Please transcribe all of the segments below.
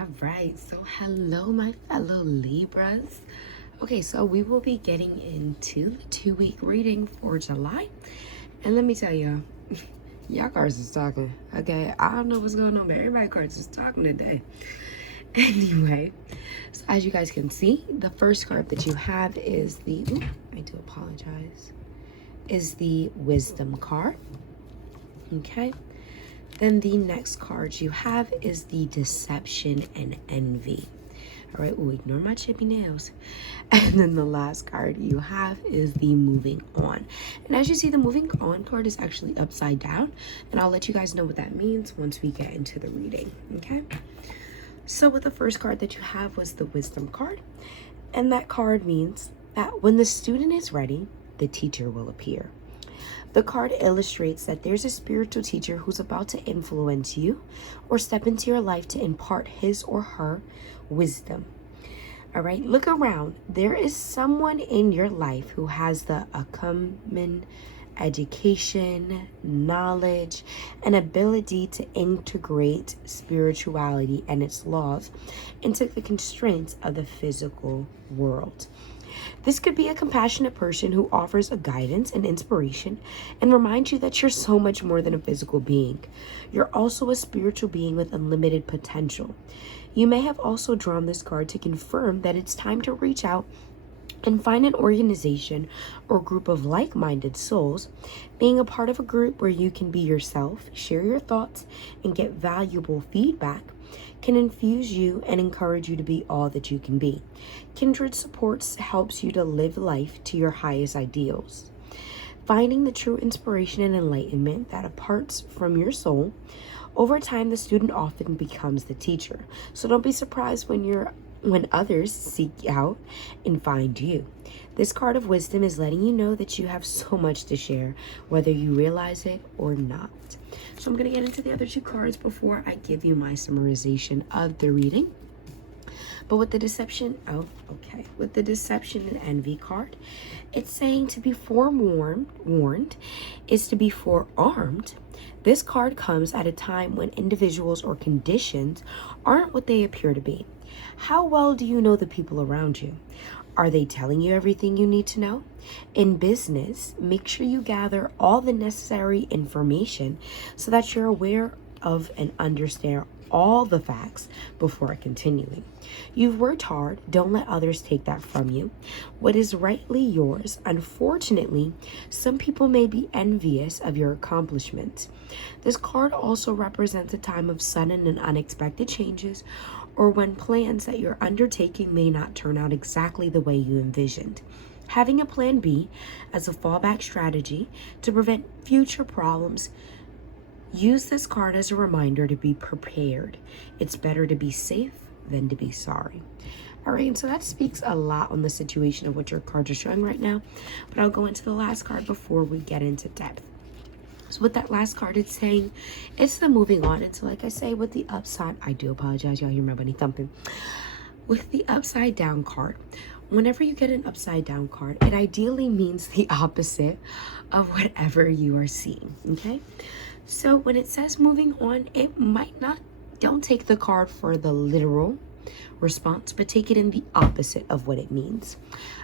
All right, so hello, my fellow Libras. Okay, so we will be getting into the 2-week reading for July. And let me tell y'all, y'all cards is talking. Okay, I don't know what's going on, but everybody cards is talking today. Anyway, so as you guys can see, the first card that you have is the, I do apologize, is the Wisdom card. Okay. Then the next card you have is the Deception and Envy. All right, ignore my chippy nails. And then the last card you have is the Moving On. And as you see, the Moving On card is actually upside down. And I'll let you guys know what that means once we get into the reading, okay? So with the first card that you have was the Wisdom card. And that card means that when the student is ready, the teacher will appear. The card illustrates that there's a spiritual teacher who's about to influence you or step into your life to impart his or her wisdom. All right, look around. There is someone in your life who has the acumen, education, knowledge, and ability to integrate spirituality and its laws into the constraints of the physical world. This could be a compassionate person who offers a guidance and inspiration and reminds you that you're so much more than a physical being. You're also a spiritual being with unlimited potential. You may have also drawn this card to confirm that it's time to reach out and find an organization or group of like-minded souls. Being a part of a group where you can be yourself, share your thoughts, and get valuable feedback can infuse you and encourage you to be all that you can be. Kindred supports helps you to live life to your highest ideals. Finding the true inspiration and enlightenment that imparts from your soul. Over time, the student often becomes the teacher. So don't be surprised when others seek out and find you. This card of wisdom is letting you know that you have so much to share, whether you realize it or not. So I'm going to get into the other two cards before I give you my summarization of the reading. But with the deception and envy card, it's saying to be forewarned is to be forearmed. This card comes at a time when individuals or conditions aren't what they appear to be. How well do you know the people around you? Are they telling you everything you need to know? In business, make sure you gather all the necessary information so that you're aware of and understand all the facts before continuing. You've worked hard. Don't let others take that from you. What is rightly yours. Unfortunately, some people may be envious of your accomplishments. This card also represents a time of sudden and unexpected changes, or when plans that you're undertaking may not turn out exactly the way you envisioned. Having a plan B as a fallback strategy to prevent future problems. Use this card as a reminder to be prepared. It's better to be safe than to be sorry. All right, and so that speaks a lot on the situation of what your cards are showing right now. But I'll go into the last card before we get into depth. So with that last card, it's saying it's the moving on. And so like I say, with the upside, I do apologize, y'all hear my bunny thumping. With the upside down card, whenever you get an upside down card, it ideally means the opposite of whatever you are seeing, okay? So when it says moving on, it might not, don't take the card for the literal response, but take it in the opposite of what it means.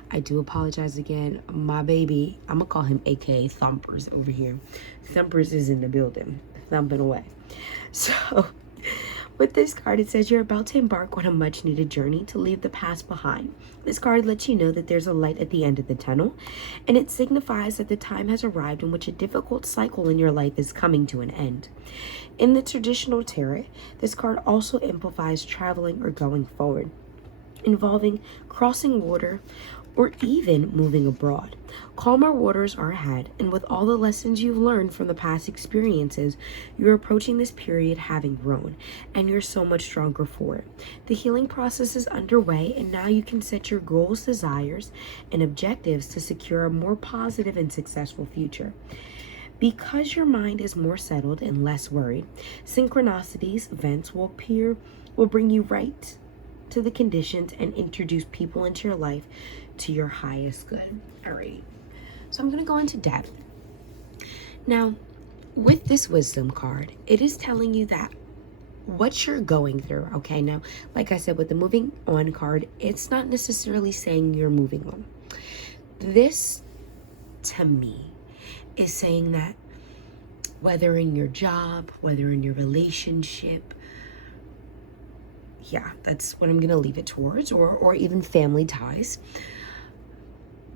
I do apologize again. My baby, I'm gonna call him AKA Thumpers over here. Thumpers is in the building, thumping away. So with this card, it says you're about to embark on a much needed journey to leave the past behind. This card lets you know that there's a light at the end of the tunnel, and it signifies that the time has arrived in which a difficult cycle in your life is coming to an end. In the traditional tarot, this card also amplifies traveling or going forward, involving crossing water or even moving abroad. Calmer waters are ahead, and with all the lessons you've learned from the past experiences, you're approaching this period having grown, and you're so much stronger for it. The healing process is underway, and now you can set your goals, desires, and objectives to secure a more positive and successful future. Because your mind is more settled and less worried, synchronicities, events will bring you right to the conditions and introduce people into your life to your highest good. All right. So I'm going to go into depth. Now, with this wisdom card, it is telling you that what you're going through. Okay, now, like I said, with the moving on card, it's not necessarily saying you're moving on. This, to me, is saying that whether in your job, whether in your relationship, yeah, that's what I'm gonna leave it towards, or even family ties,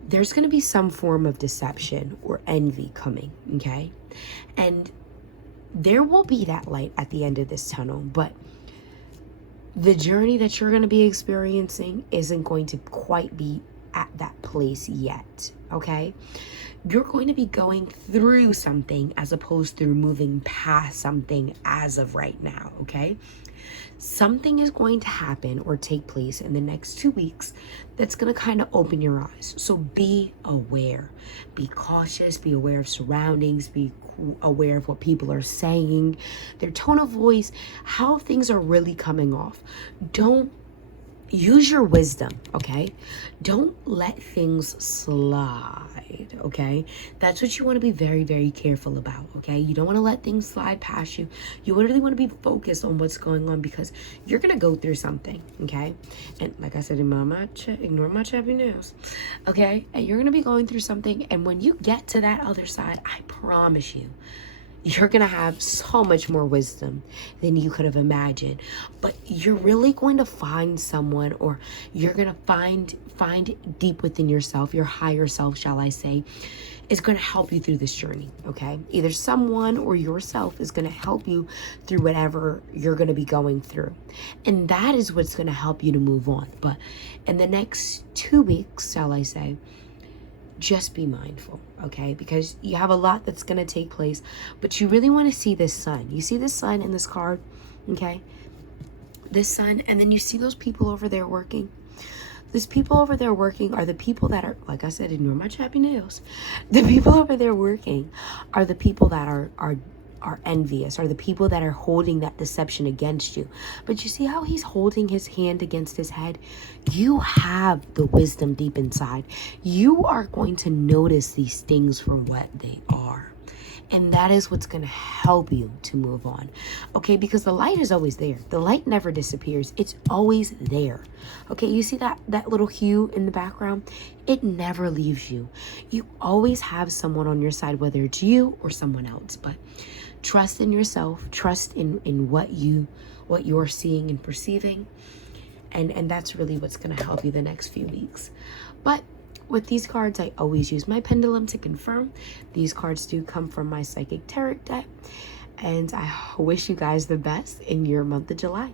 there's gonna be some form of deception or envy coming, okay? And there will be that light at the end of this tunnel, but the journey that you're going to be experiencing isn't going to quite be at that place yet, okay? You're going to be going through something as opposed to moving past something as of right now, okay? Something is going to happen or take place in the next 2 weeks that's going to kind of open your eyes. So be aware, be cautious, be aware of surroundings, be aware of what people are saying, their tone of voice, how things are really coming off. Don't use your wisdom, okay? Don't let things slide, okay? That's what you want to be very, very careful about, okay? You don't want to let things slide past you. You really want to be focused on what's going on because you're going to go through something, okay? And like I said, ignore my chappy nails, okay? And you're going to be going through something, and when you get to that other side, I promise you're going to have so much more wisdom than you could have imagined. But you're really going to find someone, or you're going to find deep within yourself, your higher self, shall I say, is going to help you through this journey, okay? Either someone or yourself is going to help you through whatever you're going to be going through. And that is what's going to help you to move on. But in the next 2 weeks, shall I say, just be mindful, okay? Because you have a lot that's going to take place, but you really want to see this sun. You see this sun in this card, okay? This sun, and then you see those people over there working. These people over there working are the people that are, like I said, ignore my chappy nails. The people over there working are the people that are envious, are the people that are holding that deception against you. But you see how he's holding his hand against his head? You have the wisdom deep inside. You are going to notice these things for what they are. And that is what's going to help you to move on. Okay, because the light is always there. The light never disappears. It's always there. Okay, you see that little hue in the background? It never leaves you. You always have someone on your side, whether it's you or someone else. But trust in yourself. Trust in what you're seeing and perceiving. And that's really what's going to help you the next few weeks. But with these cards, I always use my pendulum to confirm. These cards do come from my Psychic Tarot deck. And I wish you guys the best in your month of July.